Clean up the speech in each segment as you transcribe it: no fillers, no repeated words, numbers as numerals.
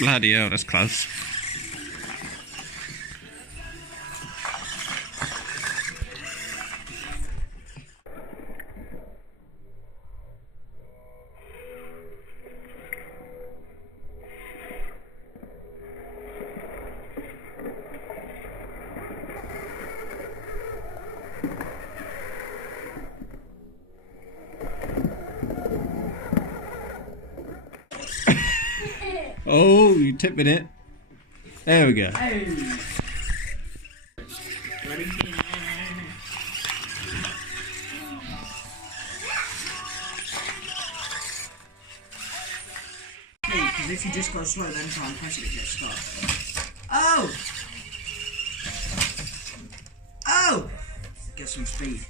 Bloody hell, that's close. Oh, you tipping it. There we go. Hey. Ready? Because if you just go slow, then try and press it, it gets stuck. Oh! Oh! Get some speed.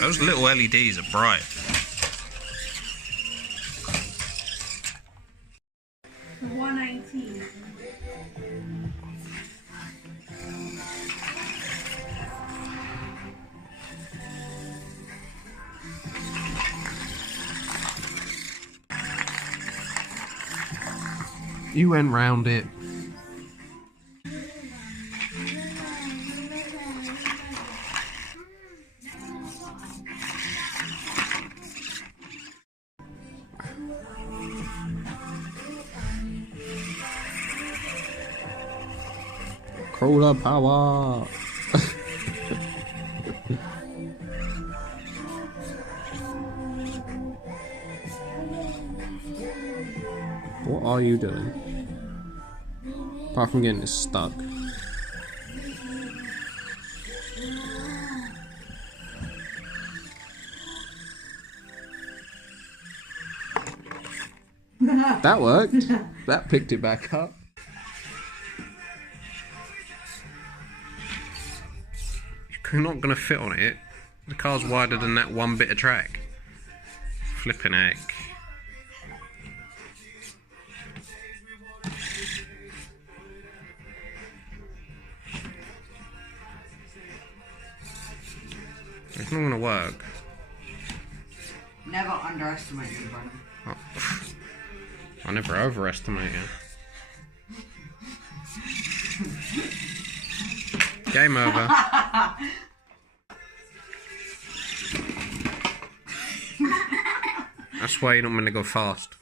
Those little LEDs are bright. $1.19. You went round it. Crawler power. What are you doing? Apart from getting it stuck. That worked. That picked it back up. You're not going to fit on it. The car's wider than that one bit of track. Flipping heck. It's not going to work. Never underestimate me, brother. Oh. I never overestimate you. Game over. That's why you're not meant to go fast.